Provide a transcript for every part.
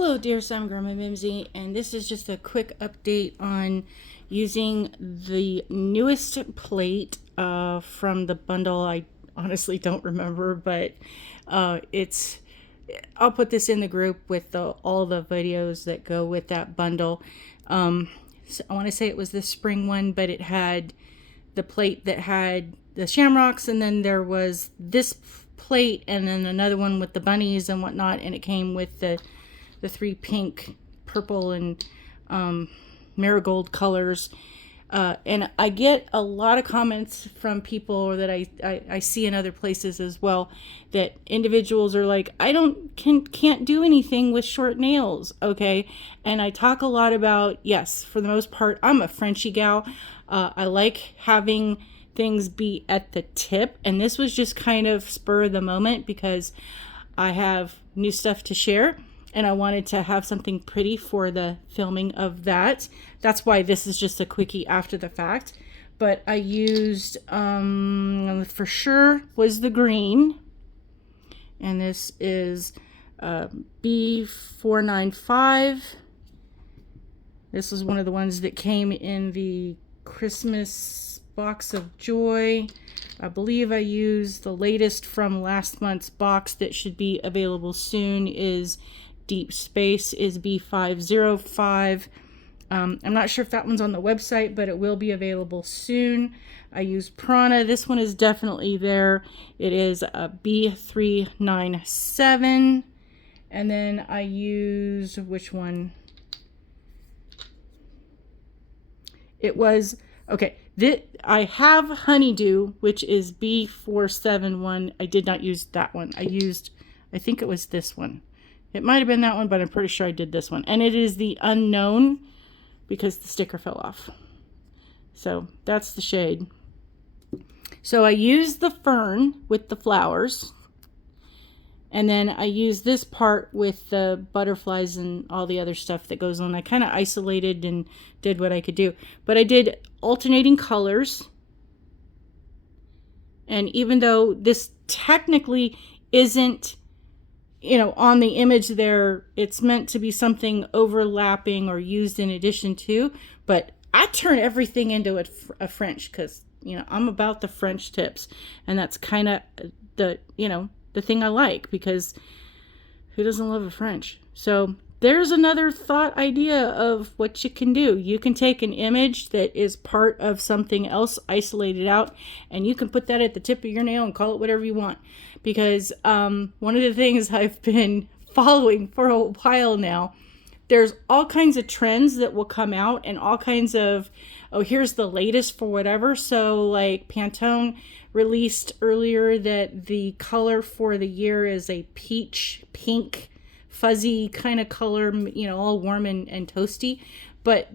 Hello dear, so I'm Grandma Mimsy, and this is just a quick update on using the newest plate from the bundle. I honestly don't remember, but I'll put this in the group with all the videos that go with that bundle. So I want to say it was the spring one, but it had the plate that had the shamrocks, and then there was this plate and then another one with the bunnies and whatnot, and it came with the three pink, purple, and marigold colors. And I get a lot of comments from people that I see in other places as well, that individuals are like, can't do anything with short nails, okay? And I talk a lot about, yes, for the most part, I'm a Frenchy gal. I like having things be at the tip, and this was just kind of spur of the moment because I have new stuff to share. And I wanted to have something pretty for the filming of that. That's why this is just a quickie after the fact. But I used, for sure, was the green. And this is B495. This is one of the ones that came in the Christmas box of joy. I believe I used the latest from last month's box that should be available soon is Deep Space is B505. I'm not sure if that one's on the website, but it will be available soon. I use Prana. This one is definitely there. It is a B397. And then I use, which one? It was, okay, I have Honeydew, which is B471. I did not use that one. I think it was this one. It might have been that one, but I'm pretty sure I did this one. And it is the Unknown because the sticker fell off. So that's the shade. So I used the fern with the flowers. And then I used this part with the butterflies and all the other stuff that goes on. I kind of isolated and did what I could do. But I did alternating colors. And even though this technically isn't, on the image there, it's meant to be something overlapping or used in addition to, but I turn everything into a French because, I'm about the French tips, and that's kind of the thing I like, because who doesn't love a French? So there's another thought idea of what you can do. You can take an image that is part of something else, isolate it out, and you can put that at the tip of your nail and call it whatever you want. Because one of the things I've been following for a while now, there's all kinds of trends that will come out and all kinds of, here's the latest for whatever. So like Pantone released earlier that the color for the year is a peach pink fuzzy kind of color, all warm and toasty. But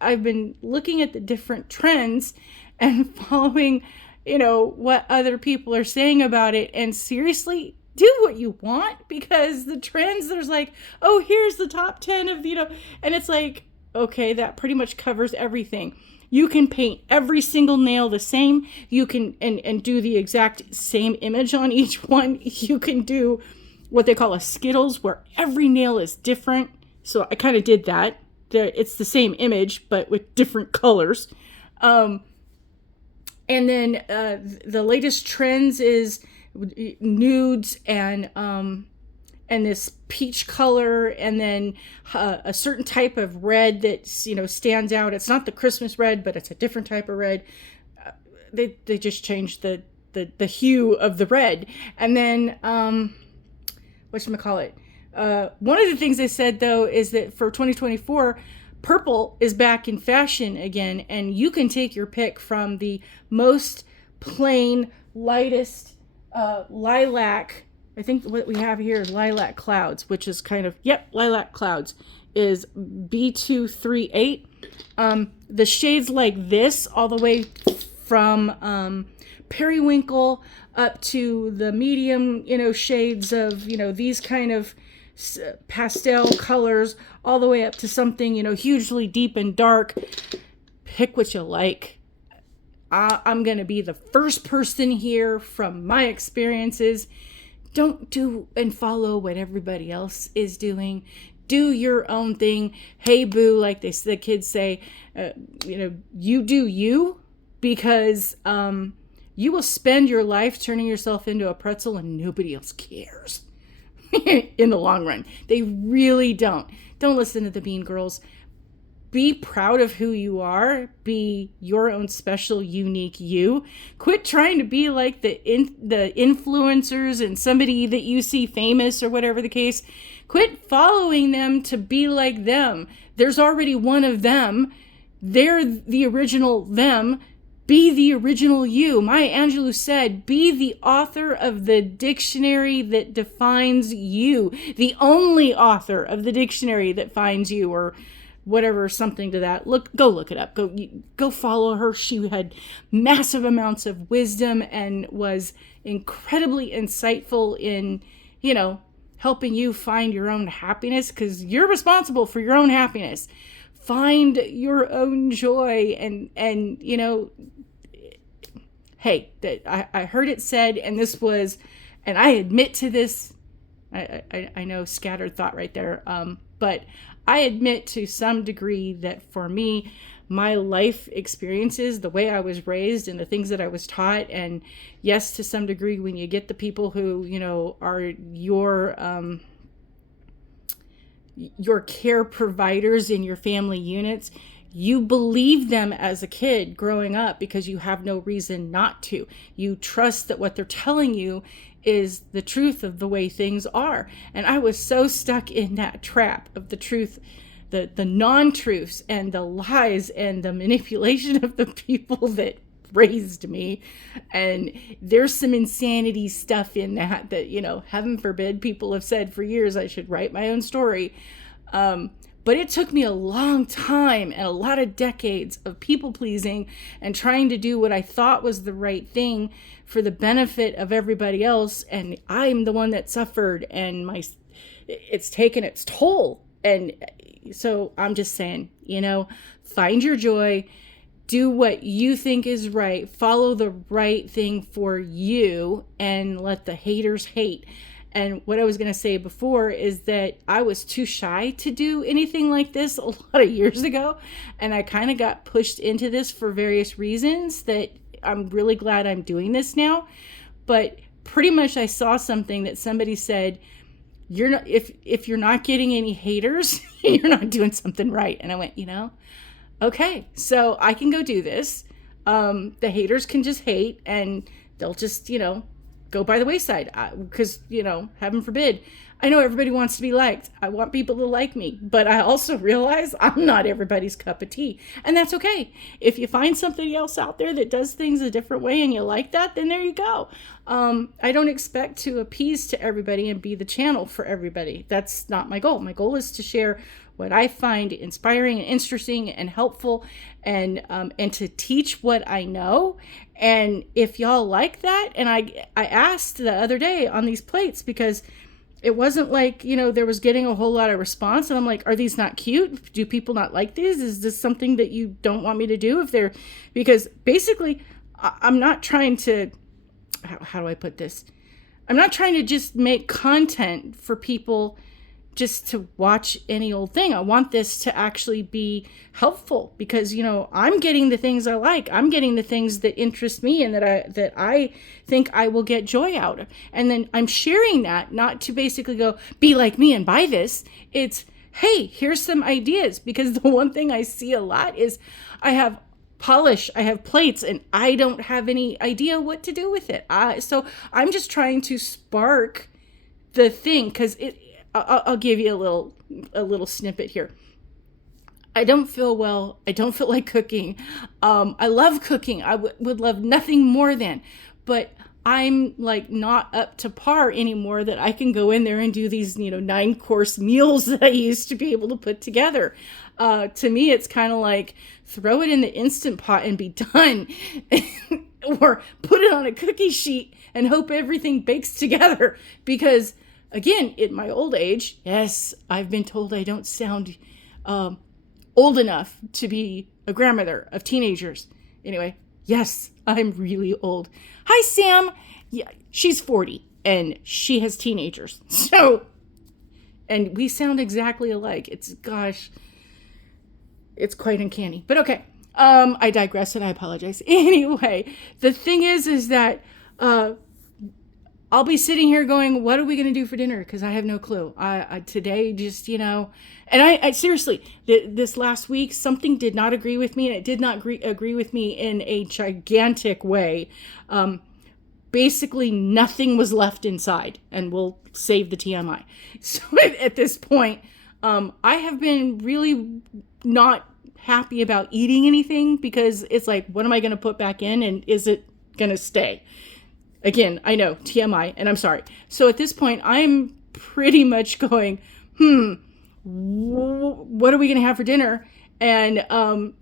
I've been looking at the different trends and following, what other people are saying about it. And seriously, do what you want, because the trends, there's like, here's the top 10 of, and it's like, okay, that pretty much covers everything. You can paint every single nail the same. You can, and do the exact same image on each one. You can do what they call a Skittles, where every nail is different. So I kind of did that. It's the same image, but with different colors. And then the latest trends is nudes and this peach color, and then a certain type of red that stands out. It's not the Christmas red, but it's a different type of red. They just changed the hue of the red, and then whatchamacallit. One of the things they said, though, is that for 2024, purple is back in fashion again, and you can take your pick from the most plain, lightest lilac. I think what we have here is Lilac Clouds, which is kind of, Lilac Clouds is B238. The shades like this, all the way from periwinkle up to the medium, shades of, these kind of pastel colors, all the way up to something, hugely deep and dark. Pick what you like. I'm going to be the first person here from my experiences. Don't do and follow what everybody else is doing. do your own thing. Hey, boo, like the kids say, you do you, because you will spend your life turning yourself into a pretzel and nobody else cares in the long run. They really don't. Don't listen to the Bean Girls. Be proud of who you are. Be your own special, unique you. Quit trying to be like the influencers and somebody that you see famous or whatever the case. Quit following them to be like them. There's already one of them. They're the original them. Be the original you. Maya Angelou said, be the author of the dictionary that defines you. The only author of the dictionary that finds you, or whatever, something to that. Go look it up. Go follow her. She had massive amounts of wisdom and was incredibly insightful in, helping you find your own happiness, because you're responsible for your own happiness. Find your own joy and hey, I heard it said, and this was, and I admit to this, I know scattered thought right there, but I admit to some degree that for me, my life experiences, the way I was raised and the things that I was taught, and yes, to some degree, when you get the people who, are your care providers in your family units, you believe them as a kid growing up because you have no reason not to. You trust that what they're telling you is the truth of the way things are. And I was so stuck in that trap of the truth, the non-truths and the lies and the manipulation of the people that raised me. And there's some insanity stuff in that, heaven forbid, people have said for years I should write my own story. But it took me a long time and a lot of decades of people pleasing and trying to do what I thought was the right thing for the benefit of everybody else. And I'm the one that suffered, and it's taken its toll. And so I'm just saying, find your joy, do what you think is right, follow the right thing for you, and let the haters hate. And what I was going to say before is that I was too shy to do anything like this a lot of years ago. And I kind of got pushed into this for various reasons that I'm really glad I'm doing this now. But pretty much I saw something that somebody said, you're not, if you're not getting any haters, you're not doing something right. And I went, okay, so I can go do this. The haters can just hate and they'll just, go by the wayside, because, heaven forbid, I know everybody wants to be liked. I want people to like me, but I also realize I'm not everybody's cup of tea, and that's okay. If you find somebody else out there that does things a different way and you like that, then there you go. I don't expect to appease to everybody and be the channel for everybody. That's not my goal. My goal is to share what I find inspiring and interesting and helpful, and to teach what I know. And if y'all like that, and I asked the other day on these plates, because it wasn't like, there was getting a whole lot of response. And I'm like, are these not cute? Do people not like these? Is this something that you don't want me to do? Because basically I'm not trying to, how do I put this? I'm not trying to just make content for people just to watch any old thing. I want this to actually be helpful, because, I'm getting the things I like. I'm getting the things that interest me and that I think I will get joy out of. And then I'm sharing that, not to basically go, be like me and buy this. It's, hey, here's some ideas. Because the one thing I see a lot is I have polish, I have plates, and I don't have any idea what to do with it. So I'm just trying to spark the thing, because I'll give you a little snippet here. I don't feel well. I don't feel like cooking. I love cooking. I would love nothing more than, but I'm like not up to par anymore that I can go in there and do these, 9-course meals that I used to be able to put together. To me, it's kind of like throw it in the Instant Pot and be done, or put it on a cookie sheet and hope everything bakes together. Because again, in my old age, yes, I've been told I don't sound old enough to be a grandmother of teenagers. Anyway, yes, I'm really old. Hi, Sam. Yeah, she's 40 and she has teenagers. So, And we sound exactly alike. It's quite uncanny. But okay. I digress and I apologize. Anyway, the thing is that I'll be sitting here going, what are we going to do for dinner? Because I have no clue. I today just, and I seriously, this last week, something did not agree with me, and it did not agree with me in a gigantic way. Basically, nothing was left inside, and we'll save the TMI. So at this point, I have been really not happy about eating anything, because it's like, what am I going to put back in, and is it going to stay? Again, I know, TMI, and I'm sorry. So at this point, I'm pretty much going, what are we going to have for dinner? And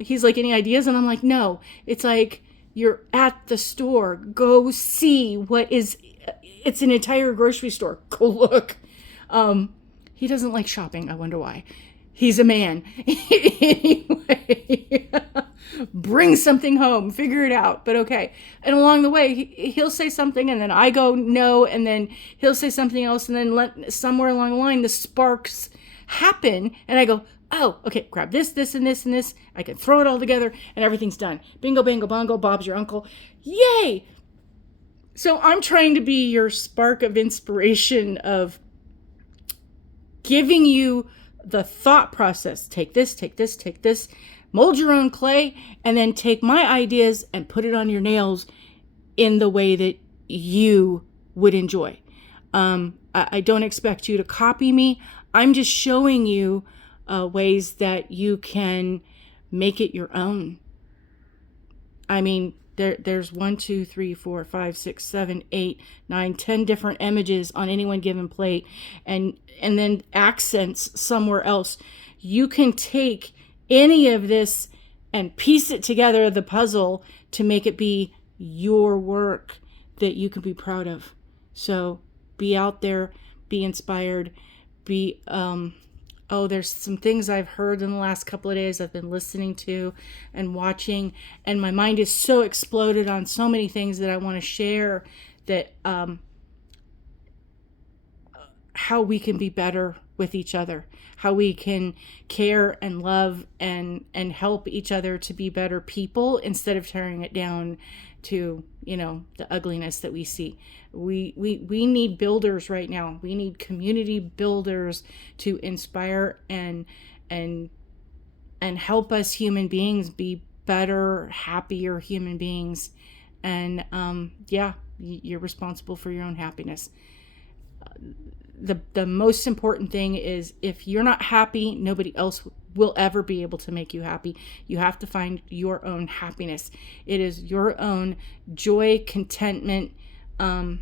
he's like, any ideas? And I'm like, no. It's like, you're at the store. Go see what is, it's an entire grocery store. Go look. He doesn't like shopping. I wonder why. He's a man. Anyway, bring something home, figure it out. But okay. And along the way, he'll say something, and then I go, no. And then he'll say something else. And then somewhere along the line, the sparks happen. And I go, oh, okay, grab this, this, and this, and this. I can throw it all together, and everything's done. Bingo, bango, bongo, Bob's your uncle. Yay! So I'm trying to be your spark of inspiration, of giving you the thought process. Take this, take this, take this. Mold your own clay, and then take my ideas and put it on your nails in the way that you would enjoy. I don't expect you to copy me. I'm just showing you ways that you can make it your own. I mean, there's 1, 2, 3, 4, 5, 6, 7, 8, 9, 10 different images on any one given plate, and then accents somewhere else. You can take any of this and piece it together, the puzzle, to make it be your work that you can be proud of. So be out there, be inspired, be there's some things I've heard in the last couple of days I've been listening to and watching, and my mind is so exploded on so many things that I want to share, that how we can be better with each other, how we can care and love and help each other to be better people, instead of tearing it down to, the ugliness that we see. We need builders right now. We need community builders to inspire and help us human beings be better, happier human beings. And you're responsible for your own happiness. The most important thing is, if you're not happy, nobody else will ever be able to make you happy. You have to find your own happiness. It is your own joy, contentment, and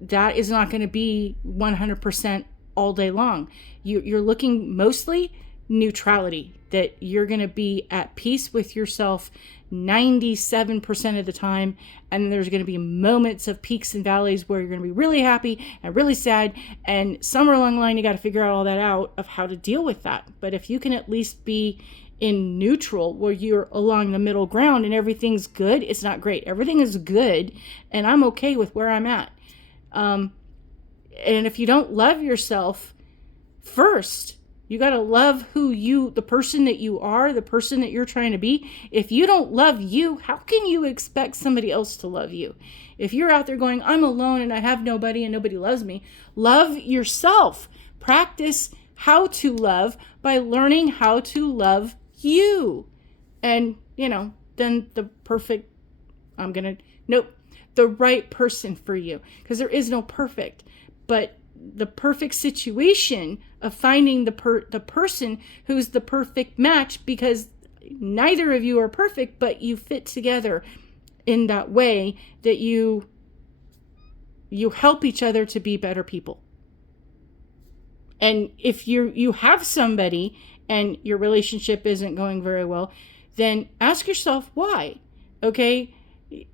that is not going to be 100% all day long. You're looking mostly neutrality, that you're going to be at peace with yourself 97% of the time, and there's going to be moments of peaks and valleys where you're going to be really happy and really sad, and somewhere along the line you got to figure all that out of how to deal with that. But if you can at least be in neutral, where you're along the middle ground and everything's good, it's not great, everything is good, and I'm okay with where I'm at. And if you don't love yourself first, you got to love the person that you are, the person that you're trying to be. If you don't love you, how can you expect somebody else to love you? If you're out there going, I'm alone and I have nobody and nobody loves me, love yourself. Practice how to love by learning how to love you. And, then the right person for you. Because there is no perfect. But the perfect situation of finding the person who's the perfect match, because neither of you are perfect, but you fit together in that way that you help each other to be better people. And if you have somebody and your relationship isn't going very well, then ask yourself why. Okay,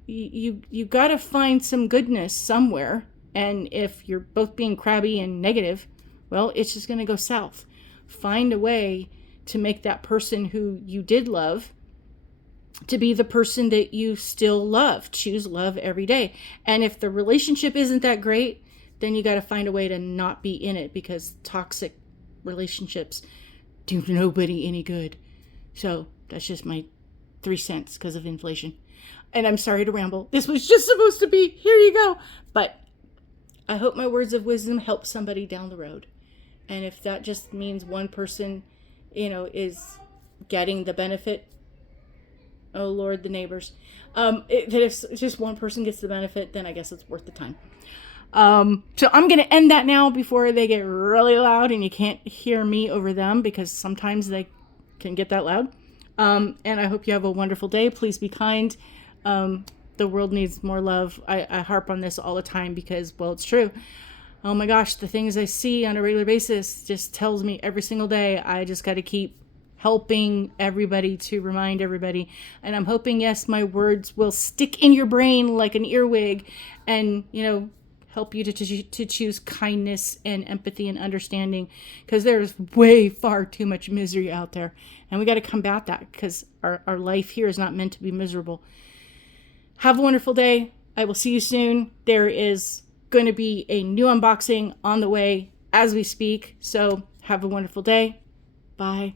you got to find some goodness somewhere. And if you're both being crabby and negative, well, it's just going to go south. Find a way to make that person who you did love to be the person that you still love. Choose love every day. And if the relationship isn't that great, then you got to find a way to not be in it, because toxic relationships do nobody any good. So that's just my 3 cents because of inflation. And I'm sorry to ramble. This was just supposed to be, here you go. But I hope my words of wisdom help somebody down the road. And if that just means one person, is getting the benefit, oh Lord, the neighbors. If just one person gets the benefit, then I guess it's worth the time. So I'm going to end that now before they get really loud and you can't hear me over them, because sometimes they can get that loud. And I hope you have a wonderful day. Please be kind. The world needs more love. I harp on this all the time because, well, it's true. Oh my gosh, the things I see on a regular basis just tells me every single day I just got to keep helping everybody to remind everybody. And I'm hoping, yes, my words will stick in your brain like an earwig and, help you to choose kindness and empathy and understanding, because there's way far too much misery out there. And we got to combat that, because our life here is not meant to be miserable. Have a wonderful day. I will see you soon. There is going to be a new unboxing on the way as we speak. So have a wonderful day. Bye.